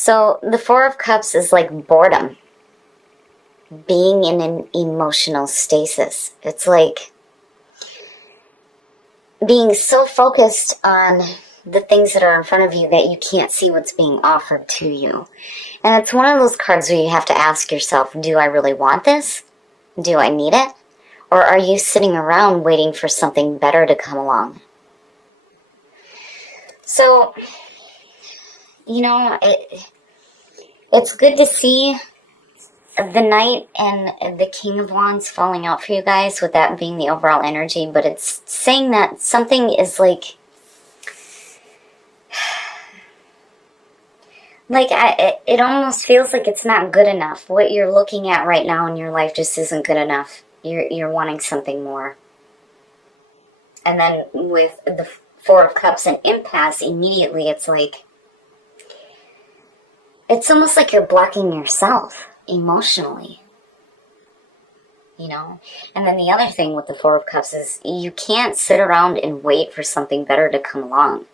So the Four of Cups is like boredom, being in an emotional stasis. It's like being so focused on the things that are in front of you that you can't see what's being offered to you. And it's one of those cards where you have to ask yourself, do I really want this? Do I need it? Or are you sitting around waiting for something better to come along? So, it's good to see the Knight and the King of Wands falling out for you guys, with that being the overall energy, but it's saying that something is like it almost feels like it's not good enough. What you're looking at right now in your life just isn't good enough. You're wanting something more. And then with the Four of Cups and impasse, immediately it's almost like you're blocking yourself emotionally. And then the other thing with the Four of Cups is you can't sit around and wait for something better to come along,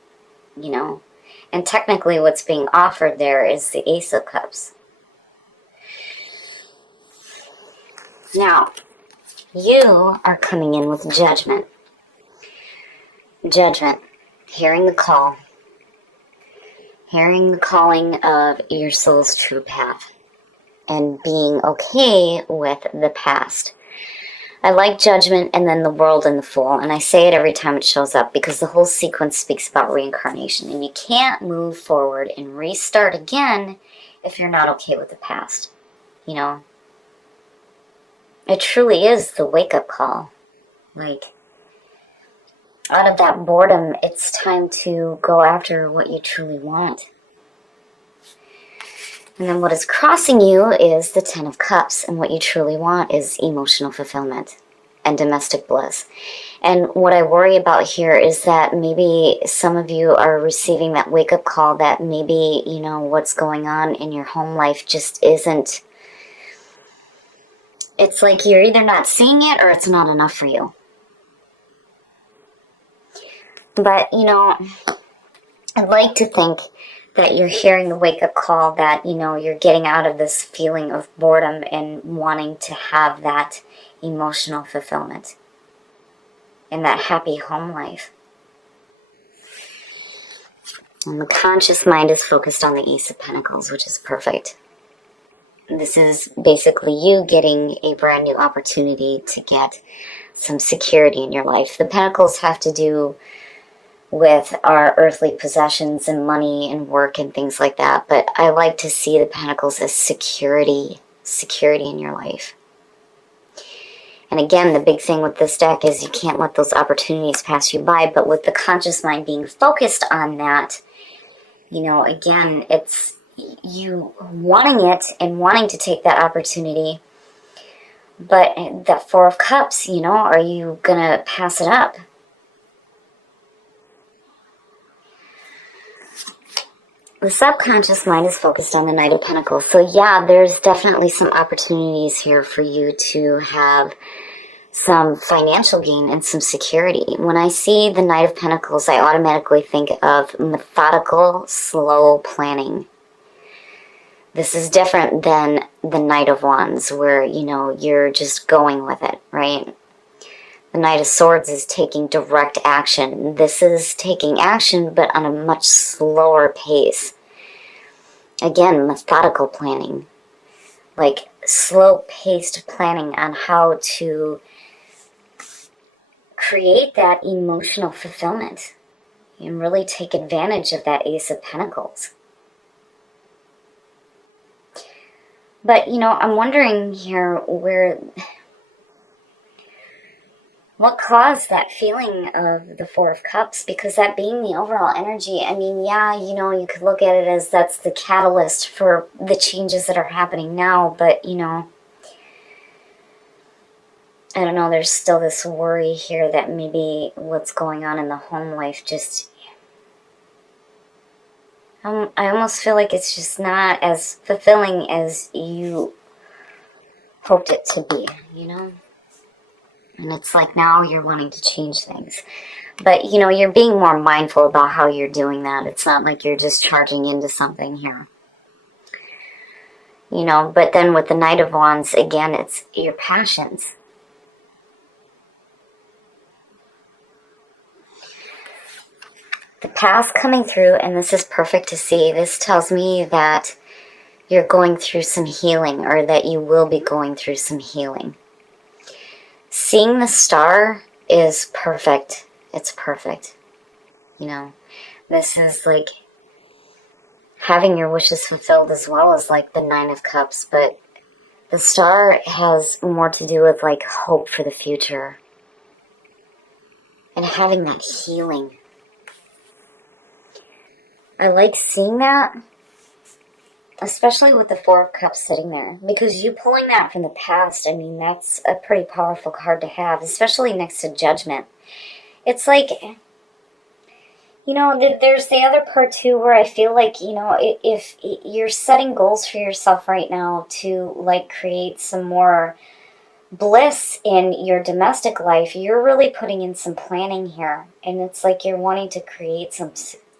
And technically what's being offered there is the Ace of Cups. Now, you are coming in with judgment. Judgment. Hearing the call. Hearing the calling of your soul's true path. And being okay with the past. I like Judgment and then the World and the Fool, and I say it every time it shows up because the whole sequence speaks about reincarnation, and you can't move forward and restart again if you're not okay with the past. It truly is the wake-up call. Out of that boredom, it's time to go after what you truly want. And then what is crossing you is the Ten of Cups, and what you truly want is emotional fulfillment and domestic bliss. And what I worry about here is that maybe some of you are receiving that wake-up call that maybe, what's going on in your home life just isn't... It's like you're either not seeing it or it's not enough for you. But, I'd like to think that you're hearing the wake-up call, that, you're getting out of this feeling of boredom and wanting to have that emotional fulfillment and that happy home life. And the conscious mind is focused on the Ace of Pentacles, which is perfect. This is basically you getting a brand new opportunity to get some security in your life. The Pentacles have to do with our earthly possessions and money and work and things like that, but I like to see the Pentacles as security in your life. And again, the big thing with this deck is you can't let those opportunities pass you by, but with the conscious mind being focused on that, again, it's you wanting it and wanting to take that opportunity, but that Four of Cups, are you gonna pass it up? The subconscious mind is focused on the Knight of Pentacles. So yeah, there's definitely some opportunities here for you to have some financial gain and some security. When I see the Knight of Pentacles, I automatically think of methodical, slow planning. This is different than the Knight of Wands, where, you're just going with it, right? The Knight of Swords is taking direct action. This is taking action, but on a much slower pace. Again, methodical planning. Like slow-paced planning on how to create that emotional fulfillment and really take advantage of that Ace of Pentacles. But, I'm wondering here what caused that feeling of the Four of Cups? Because that being the overall energy, I mean, yeah, you could look at it as that's the catalyst for the changes that are happening now, but, I don't know, there's still this worry here that maybe what's going on in the home life just... I almost feel like it's just not as fulfilling as you hoped it to be, And it's like now you're wanting to change things. But, you're being more mindful about how you're doing that. It's not like you're just charging into something here. you know. But then with the Knight of Wands, again, it's your passions. The past coming through, and this is perfect to see. This tells me that you're going through some healing, or that you will be going through some healing. Seeing the star is perfect. It's perfect. You know, this is like having your wishes fulfilled, as well as like the Nine of Cups, but the star has more to do with like hope for the future and having that healing. I like seeing that, especially with the Four of Cups sitting there, because you pulling that from the past, I mean, that's a pretty powerful card to have, especially next to Judgment. It's like, you know, there's the other part too where I feel like, you know, if you're setting goals for yourself right now to like create some more bliss in your domestic life, you're really putting in some planning here. And it's like you're wanting to create some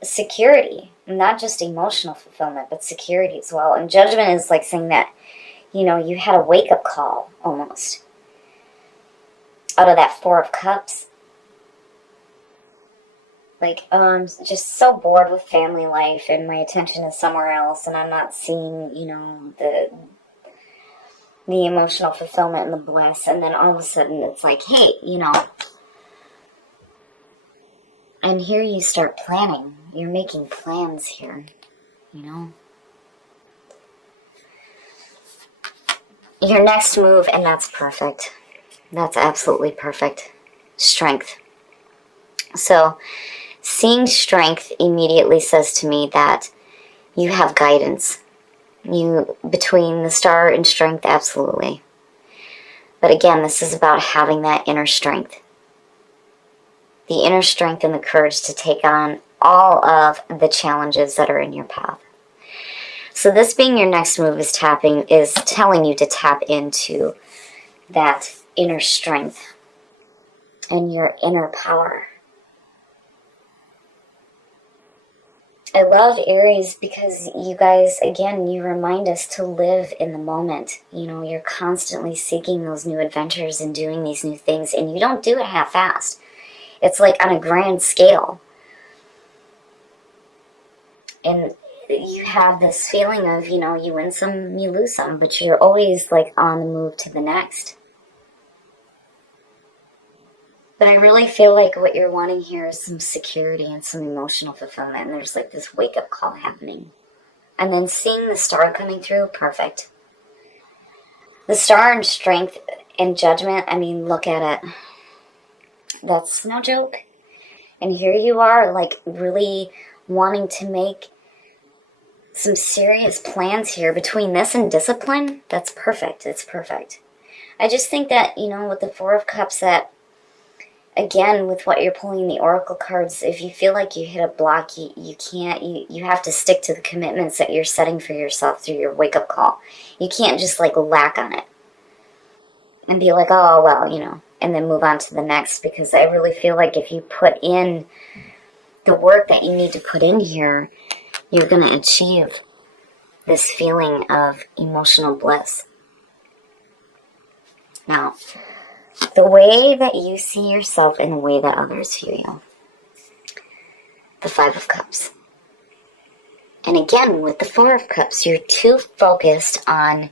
security, not just emotional fulfillment, but security as well. And Judgment is like saying that, you know, you had a wake-up call almost out of that Four of Cups. Like, I'm just so bored with family life and my attention is somewhere else, and I'm not seeing, you know, the emotional fulfillment and the bliss. And then all of a sudden it's like, hey, you know, and here you start planning. You're making plans here, you know. Your next move, and that's perfect. That's absolutely perfect. Strength. So, seeing strength immediately says to me that you have guidance. You, between the star and strength, absolutely. But again, this is about having that inner strength. The inner strength and the courage to take on all of the challenges that are in your path. So this being your next move is telling you to tap into that inner strength and your inner power. I love Aries because you guys, again, you remind us to live in the moment. You know, you're constantly seeking those new adventures and doing these new things, and you don't do it half-assed. It's like on a grand scale. And you have this feeling of, you know, you win some, you lose some, but you're always like on the move to the next. But I really feel like what you're wanting here is some security and some emotional fulfillment. And there's like this wake-up call happening. And then seeing the star coming through, perfect. The star and strength and Judgment, I mean, look at it. That's no joke. And here you are, like, really wanting to make some serious plans here. Between this and Discipline, that's perfect. It's perfect. I just think that, you know, with the Four of Cups, that again, with what you're pulling in the Oracle cards, if you feel like you hit a block, you can't, you have to stick to the commitments that you're setting for yourself through your wake-up call. You can't just, like, lack on it and be like, oh, well, you know, and then move on to the next, because I really feel like if you put in the work that you need to put in here, you're going to achieve this feeling of emotional bliss. Now, the way that you see yourself and the way that others view you. The Five of Cups. And again, with the Four of Cups, you're too focused on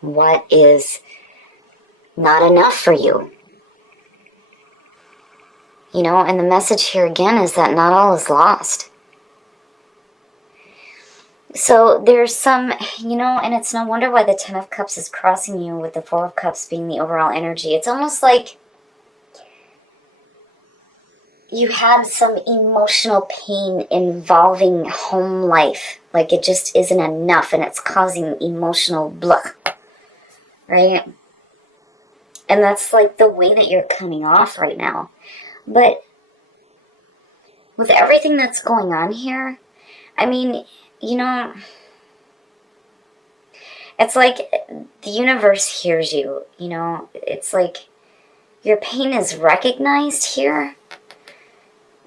what is not enough for you. You know, and the message here again is that not all is lost. So there's some, you know, and it's no wonder why the Ten of Cups is crossing you with the Four of Cups being the overall energy. It's almost like you have some emotional pain involving home life. Like it just isn't enough and it's causing emotional blah. Right? And that's like the way that you're coming off right now. But with everything that's going on here, I mean, you know, it's like the universe hears you, you know. It's like your pain is recognized here,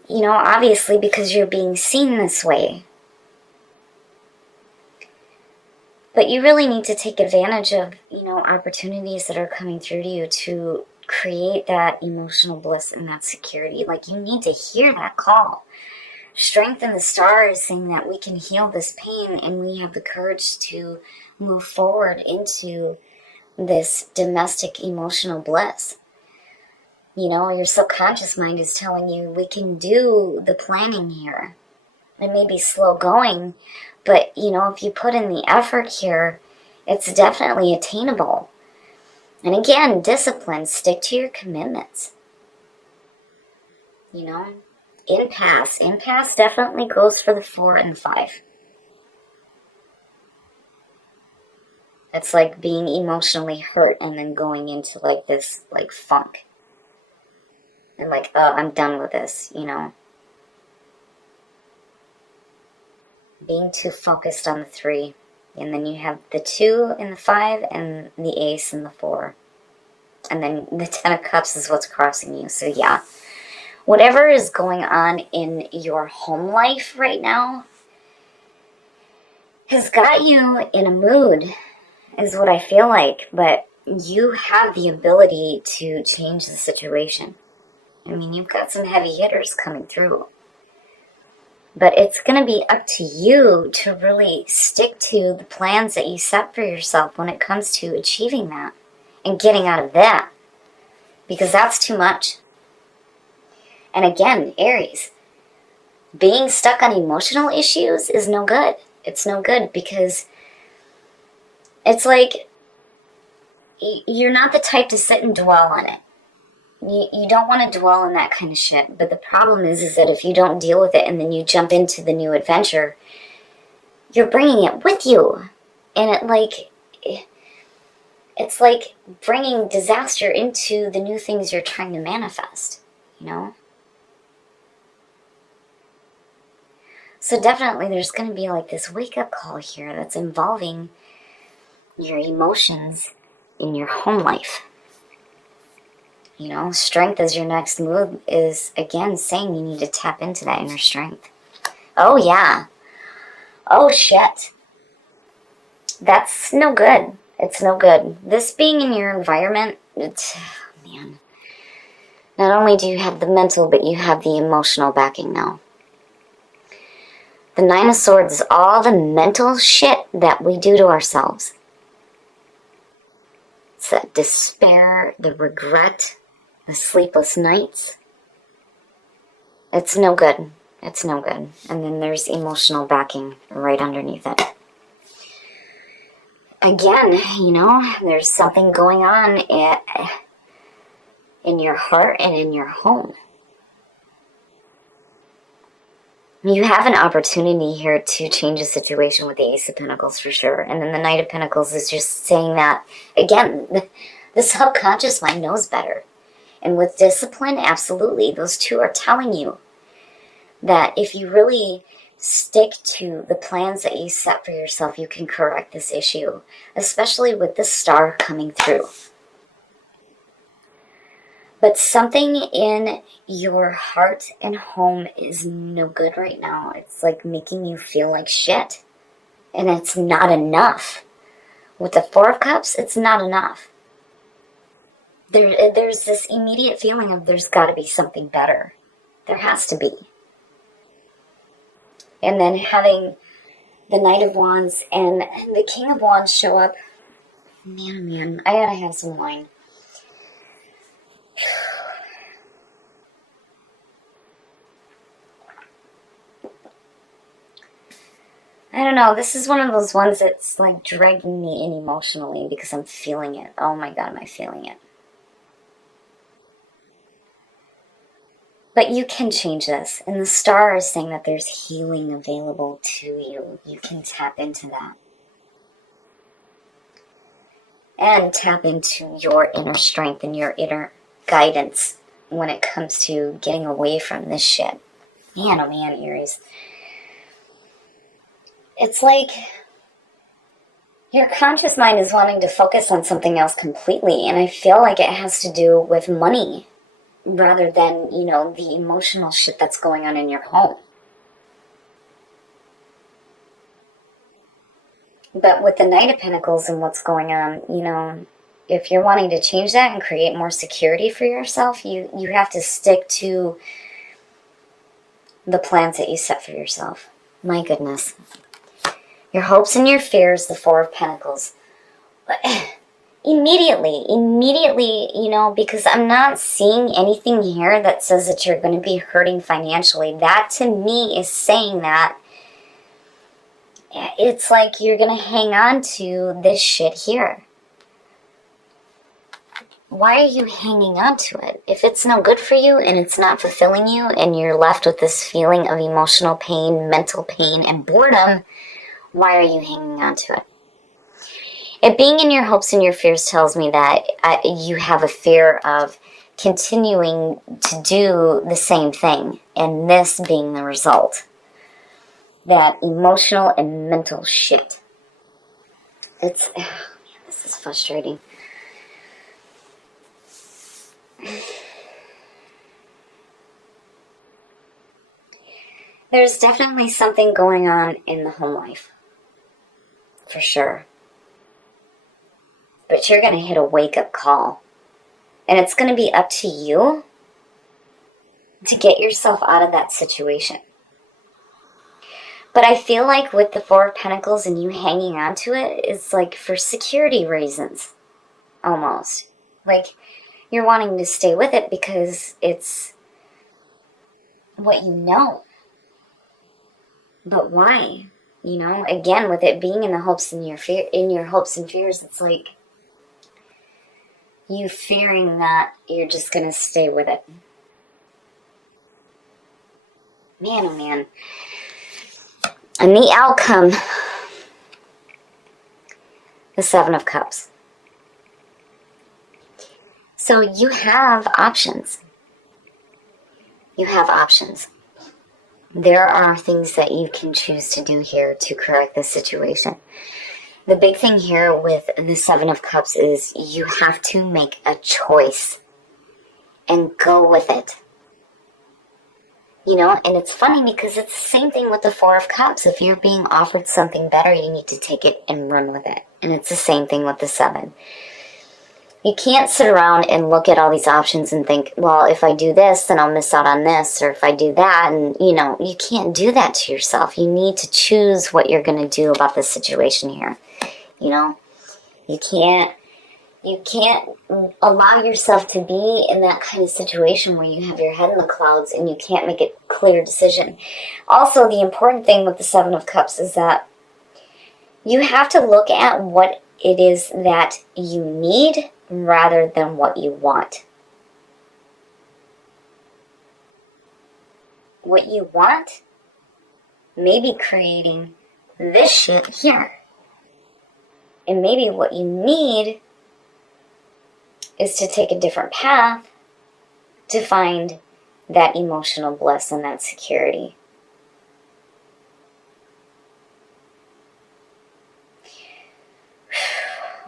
you know, obviously because you're being seen this way. But you really need to take advantage of, opportunities that are coming through to you to create that emotional bliss and that security. Like, you need to hear that call. Strength in the stars saying that we can heal this pain and we have the courage to move forward into this domestic emotional bliss. Your subconscious mind is telling you we can do the planning here. It may be slow going, but if you put in the effort here, it's definitely attainable. And again, discipline, stick to your commitments. Impasse definitely goes for the 4 and 5. It's like being emotionally hurt and then going into like this like funk. And like, oh, I'm done with this, Being too focused on the 3. And then you have the 2 and the 5 and the ace and the 4. And then the 10 of cups is what's crossing you. So yeah, whatever is going on in your home life right now has got you in a mood, is what I feel like. But you have the ability to change the situation. I mean, you've got some heavy hitters coming through. But it's going to be up to you to really stick to the plans that you set for yourself when it comes to achieving that and getting out of that. Because that's too much. And again, Aries, being stuck on emotional issues is no good. It's no good because it's like you're not the type to sit and dwell on it. You don't want to dwell on that kind of shit. But the problem is that if you don't deal with it and then you jump into the new adventure, you're bringing it with you. And it's like bringing disaster into the new things you're trying to manifest, So definitely there's going to be like this wake-up call here that's involving your emotions in your home life. Strength as your next move is, again, saying you need to tap into that inner strength. Oh, yeah. Oh, shit. That's no good. It's no good. This being in your environment, man. Not only do you have the mental, but you have the emotional backing now. The 9 of Swords is all the mental shit that we do to ourselves. It's that despair, the regret, the sleepless nights. It's no good. It's no good. And then there's emotional backing right underneath it. Again, there's something going on in your heart and in your home. You have an opportunity here to change the situation with the Ace of Pentacles for sure. And then the Knight of Pentacles is just saying that, again, the subconscious mind knows better. And with discipline, absolutely, those two are telling you that if you really stick to the plans that you set for yourself, you can correct this issue, especially with the star coming through. But something in your heart and home is no good right now. It's like making you feel like shit. And it's not enough. With the 4 of Cups, it's not enough. There's this immediate feeling of there's got to be something better. There has to be. And then having the Knight of Wands and the King of Wands show up. Man, I gotta have some wine. I don't know, this is one of those ones that's like dragging me in emotionally because I'm feeling it. Oh my god, am I feeling it. But you can change this. And the star is saying that there's healing available to you. You can tap into that. And tap into your inner strength and your inner guidance when it comes to getting away from this shit. Man, oh man, Aries. It's like your conscious mind is wanting to focus on something else completely. And I feel like it has to do with money rather than, the emotional shit that's going on in your home. But with the Knight of Pentacles and what's going on, you know, if you're wanting to change that and create more security for yourself, you have to stick to the plans that you set for yourself. My goodness. Your hopes and your fears, the Four of Pentacles. Immediately, you know, because I'm not seeing anything here that says that you're going to be hurting financially. That to me is saying that it's like you're going to hang on to this shit here. Why are you hanging on to it? If it's no good for you and it's not fulfilling you and you're left with this feeling of emotional pain, mental pain, and boredom, why are you hanging on to it? It being in your hopes and your fears tells me that you have a fear of continuing to do the same thing, and this being the result. That emotional and mental shit. It's, oh man, this is frustrating. There's definitely something going on in the home life. For sure. But you're going to hit a wake-up call. And it's going to be up to you to get yourself out of that situation. But I feel like with the Four of Pentacles and you hanging on to it, it's like for security reasons. Almost. Like you're wanting to stay with it because it's what you know. But why? You know, again, with it being in the hopes and your hopes and fears, it's like you fearing that you're just going to stay with it. Man, oh man. And the outcome, the Seven of Cups. So you have options. You have options. There are things that you can choose to do here to correct this situation. The big thing here with the Seven of Cups is you have to make a choice and go with it. You know, and it's funny because it's the same thing with the Four of Cups. If you're being offered something better, you need to take it and run with it. And it's the same thing with the Seven. You can't sit around and look at all these options and think, well, if I do this, then I'll miss out on this. Or if I do that, and, you know, you can't do that to yourself. You need to choose what you're going to do about this situation here. You know, you can't allow yourself to be in that kind of situation where you have your head in the clouds and you can't make a clear decision. Also, the important thing with the Seven of Cups is that you have to look at what it is that you need rather than what you want. What you want may be creating this shit here. And maybe what you need is to take a different path to find that emotional bliss and that security.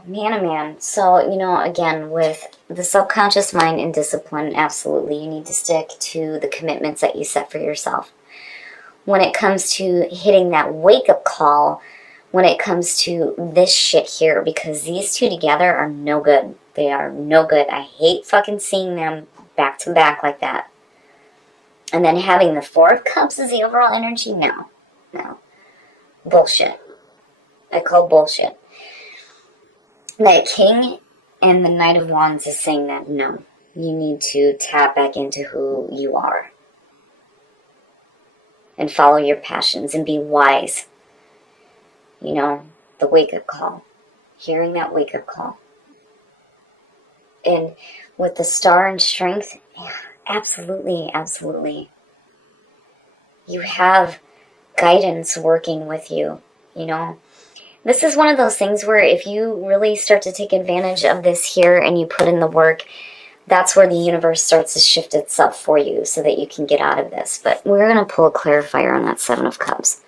Man, oh man. So, you know, again, with the subconscious mind and discipline, absolutely, you need to stick to the commitments that you set for yourself. When it comes to hitting that wake-up call, when it comes to this shit here, because these two together are no good. They are no good. I hate fucking seeing them back to back like that. And then having the Four of Cups as the overall energy, no. Bullshit. I call bullshit. The King and the Knight of Wands is saying that no, you need to tap back into who you are and follow your passions and be wise. You know, the wake-up call. Hearing that wake-up call. And with the Star and Strength, yeah, absolutely, absolutely. You have guidance working with you, you know. This is one of those things where if you really start to take advantage of this here and you put in the work, that's where the universe starts to shift itself for you so that you can get out of this. But we're going to pull a clarifier on that Seven of Cups.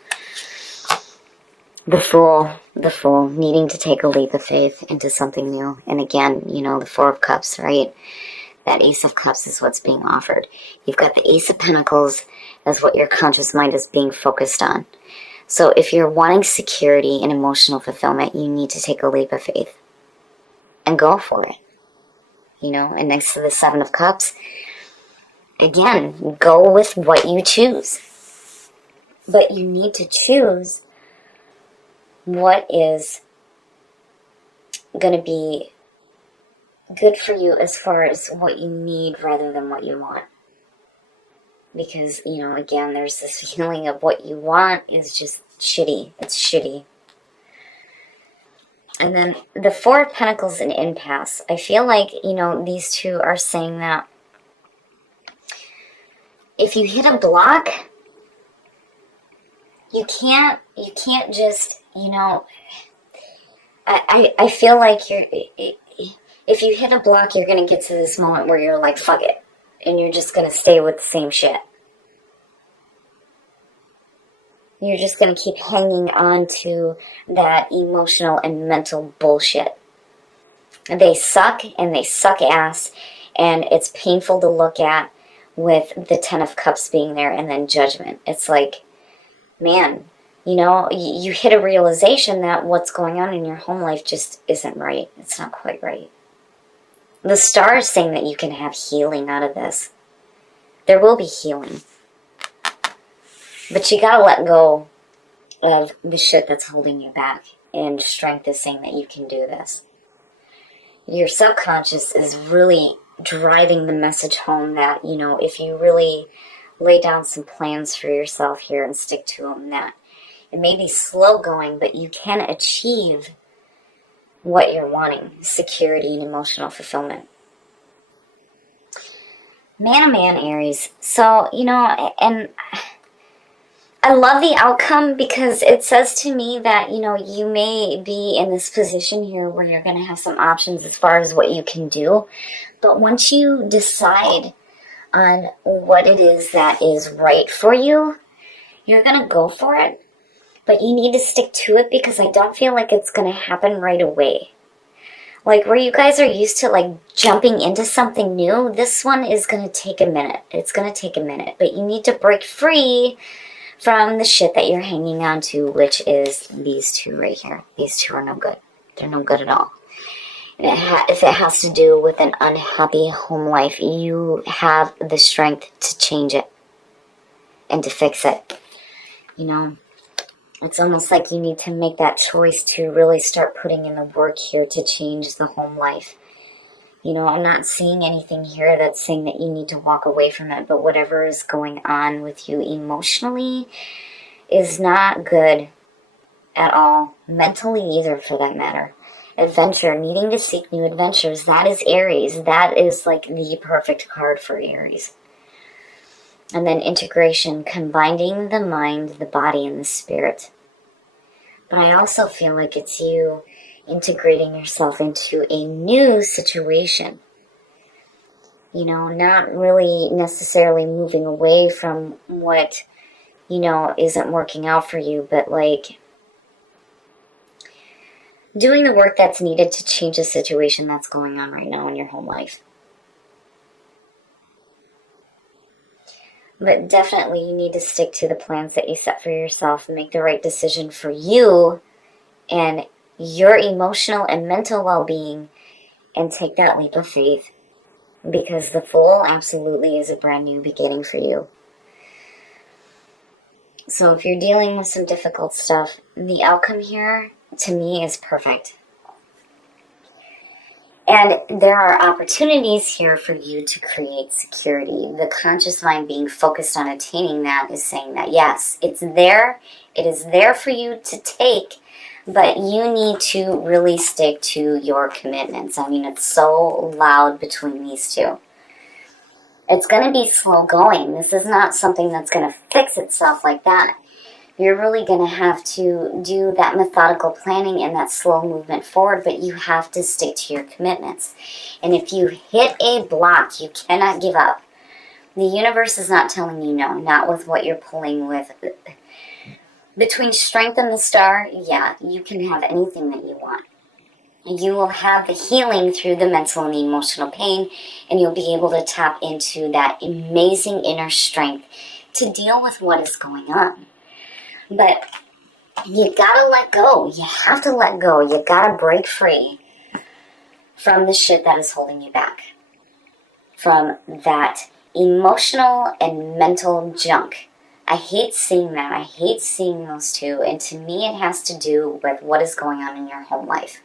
The Fool, needing to take a leap of faith into something new. And again, you know, the Four of Cups, right? That Ace of Cups is what's being offered. You've got the Ace of Pentacles as what your conscious mind is being focused on. So if you're wanting security and emotional fulfillment, you need to take a leap of faith and go for it. You know, and next to the Seven of Cups, again, go with what you choose. But you need to choose what is going to be good for you as far as what you need rather than what you want. Because, you know, again, there's this feeling of what you want is just shitty. It's shitty. And then the Four of Pentacles and impasse. I feel like, you know, these two are saying that if you hit a block, you can't just, you know, I feel like if you hit a block, you're going to get to this moment where you're like, fuck it. And you're just going to stay with the same shit. You're just going to keep hanging on to that emotional and mental bullshit. They suck, and they suck ass, and it's painful to look at with the Ten of Cups being there and then Judgment. It's like, man, you know, you hit a realization that what's going on in your home life just isn't right. It's not quite right. The Star is saying that you can have healing out of this. There will be healing. But you gotta let go of the shit that's holding you back. And Strength is saying that you can do this. Your subconscious is really driving the message home that, you know, if you really lay down some plans for yourself here and stick to them, that it may be slow going, but you can achieve what you're wanting. Security and emotional fulfillment. Man, oh man, Aries. So, you know, and I love the outcome because it says to me that, you know, you may be in this position here where you're going to have some options as far as what you can do. But once you decide on what it is that is right for you, you're going to go for it. But you need to stick to it because I don't feel like it's going to happen right away. Like where you guys are used to like jumping into something new, this one is going to take a minute. It's going to take a minute. But you need to break free from the shit that you're hanging on to, which is these two right here. These two are no good. They're no good at all. And if it has to do with an unhappy home life, you have the strength to change it and to fix it. You know, it's almost like you need to make that choice to really start putting in the work here to change the home life. You know, I'm not seeing anything here that's saying that you need to walk away from it, but whatever is going on with you emotionally is not good at all. Mentally either, for that matter. Adventure, needing to seek new adventures, that is Aries. That is like the perfect card for Aries. And then integration, combining the mind, the body, and the spirit. But I also feel like it's you integrating yourself into a new situation. You know, not really necessarily moving away from what, you know, isn't working out for you, but like doing the work that's needed to change the situation that's going on right now in your home life. But definitely you need to stick to the plans that you set for yourself and make the right decision for you and your emotional and mental well-being and take that leap of faith, because the Fool absolutely is a brand new beginning for you. So if you're dealing with some difficult stuff, the outcome here to me is perfect. And there are opportunities here for you to create security. The conscious mind being focused on attaining that is saying that, yes, it's there. It is there for you to take, but you need to really stick to your commitments. I mean, it's so loud between these two. It's going to be slow going. This is not something that's going to fix itself like that. You're really going to have to do that methodical planning and that slow movement forward, but you have to stick to your commitments. And if you hit a block, you cannot give up. The universe is not telling you no, not with what you're pulling with. Between Strength and the Star, yeah, you can have anything that you want. You will have the healing through the mental and the emotional pain, and you'll be able to tap into that amazing inner strength to deal with what is going on. But You gotta let go. You have to let go. You gotta break free from the shit that is holding you back. From that emotional and mental junk. I hate seeing that. I hate seeing those two. And to me, it has to do with what is going on in your home life.